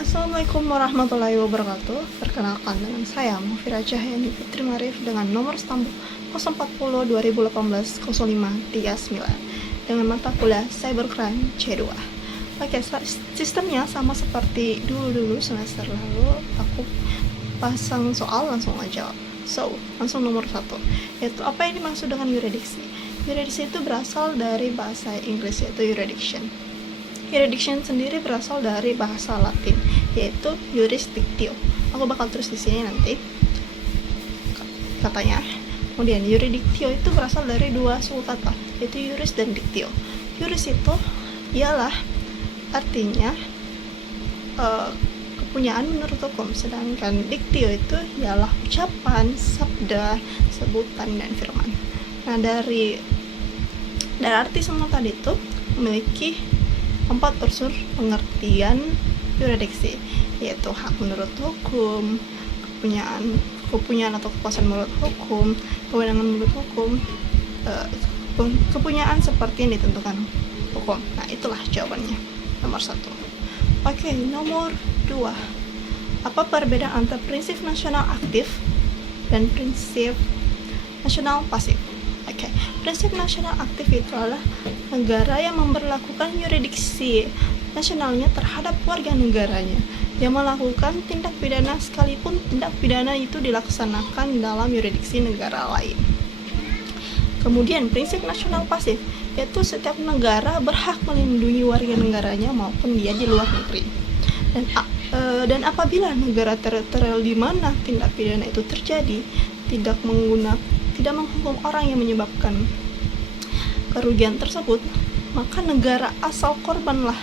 Assalamualaikum warahmatullahi wabarakatuh. Perkenalkan dengan saya Mufidah Cahyani Putri Marif dengan nomor stambul 040 2018 0539 dengan mata kuliah Cybercrime C2. Oke, sistemnya sama seperti dulu semester lalu. Aku pasang soal langsung aja. Langsung nomor 1, yaitu apa yang dimaksud dengan yuridiksi. Yuridiksi itu berasal dari bahasa Inggris, yaitu jurisdiction. Jurisdiction sendiri berasal dari bahasa Latin, yaitu jurisdictio. Aku bakal tulis di sini nanti katanya. Kemudian jurisdictio itu berasal dari dua suku kata, yaitu juris dan dictio. Juris itu ialah artinya kepunyaan menurut hukum, sedangkan dictio itu ialah ucapan, sabda, sebutan, dan firman. Nah, dari arti semua tadi itu memiliki 4 unsur pengertian yuridiksi, yaitu hak menurut hukum, kepunyaan atau kekuasaan menurut hukum, kewenangan menurut hukum, kepunyaan seperti yang ditentukan hukum. Nah, itulah jawabannya nomor 1. Oke, nomor 2. Apa perbedaan antara prinsip nasional aktif dan prinsip nasional pasif? Oke, prinsip nasional aktif itu adalah negara yang memberlakukan yurisdiksi nasionalnya terhadap warga negaranya yang melakukan tindak pidana sekalipun tindak pidana itu dilaksanakan dalam yurisdiksi negara lain. Kemudian prinsip nasional pasif, yaitu setiap negara berhak melindungi warga negaranya maupun dia di luar negeri. Dan apabila negara teritorial di mana tindak pidana itu terjadi tidak menghukum orang yang menyebabkan kerugian tersebut, maka negara asal korbanlah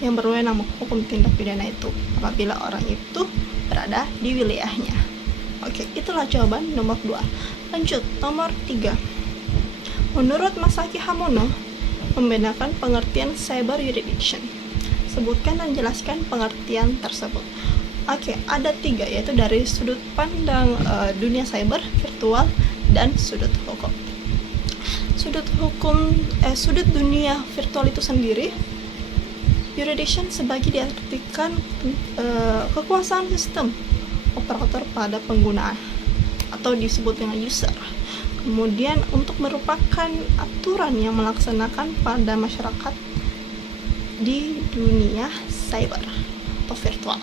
yang berwenang menghukum tindak pidana itu apabila orang itu berada di wilayahnya. Oke, itulah jawaban nomor 2. Lanjut, nomor 3. Menurut Masaki Hamono, membedakan pengertian cyber jurisdiction. Sebutkan dan jelaskan pengertian tersebut. Oke, ada 3, yaitu dari sudut pandang dunia cyber, virtual, dan sudut hukum. Sudut dunia virtual itu sendiri, jurisdiction sebagai diartikan kekuasaan sistem operator pada pengguna atau disebut dengan user. Kemudian untuk merupakan aturan yang melaksanakan pada masyarakat di dunia cyber atau virtual.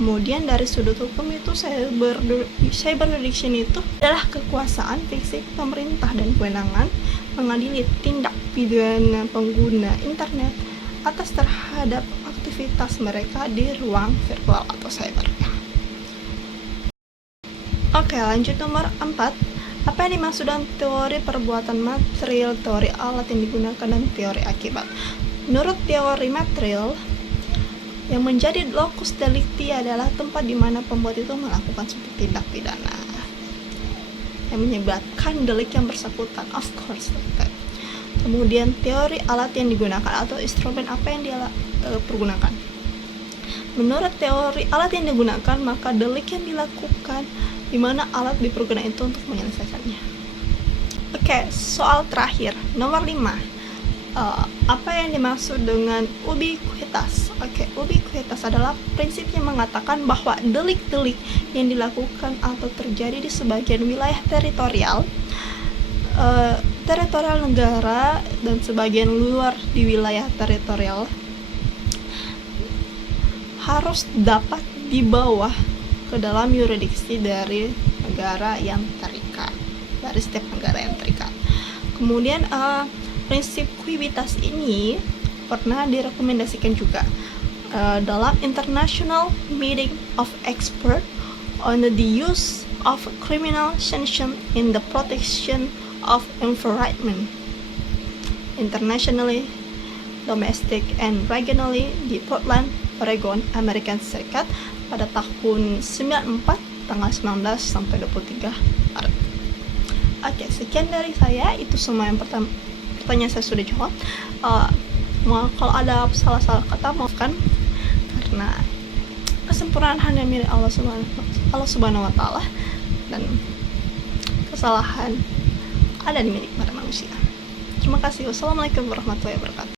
Kemudian dari sudut hukum itu cyber jurisdiction itu adalah kekuasaan fisik pemerintah dan kewenangan mengadili tindak pidana pengguna internet atas terhadap aktivitas mereka di ruang virtual atau cyber. Oke, lanjut nomor 4. Apa yang dimaksud dengan teori perbuatan material, teori alat yang digunakan, dan teori akibat? Menurut teori material, yang menjadi locus delicti adalah tempat di mana pembuat itu melakukan suatu tindak pidana yang menyebabkan delik yang bersangkutan, of course. Kemudian teori alat yang digunakan atau instrumen apa yang dia pergunakan. Menurut teori alat yang digunakan, maka delik yang dilakukan di mana alat dipergunakan itu untuk menyelesaikannya. Oke, soal terakhir, nomor 5. Apa yang dimaksud dengan ubiquitas? Oke, ubiquitas adalah prinsip yang mengatakan bahwa delik-delik yang dilakukan atau terjadi di sebagian wilayah teritorial negara dan sebagian luar di wilayah teritorial harus dapat dibawa ke dalam yurisdiksi dari negara yang terikat, dari setiap negara yang terikat. Kemudian prinsip kuibitas ini pernah direkomendasikan juga dalam International Meeting of Experts on the Use of Criminal Sanction in the Protection of Environment, internationally, domestic, and regionally di Portland, Oregon, Amerika Serikat pada tahun 94, tanggal 19 sampai 23 Maret. Oke, sekian dari saya. Itu semua yang pertanyaan saya sudah jawab. Kalau ada salah-salah kata, maafkan, karena kesempurnaan hanya milik Allah Subhanahu wa Ta'ala, dan kesalahan ada di milik para manusia. Terima kasih. Wassalamualaikum warahmatullahi wabarakatuh.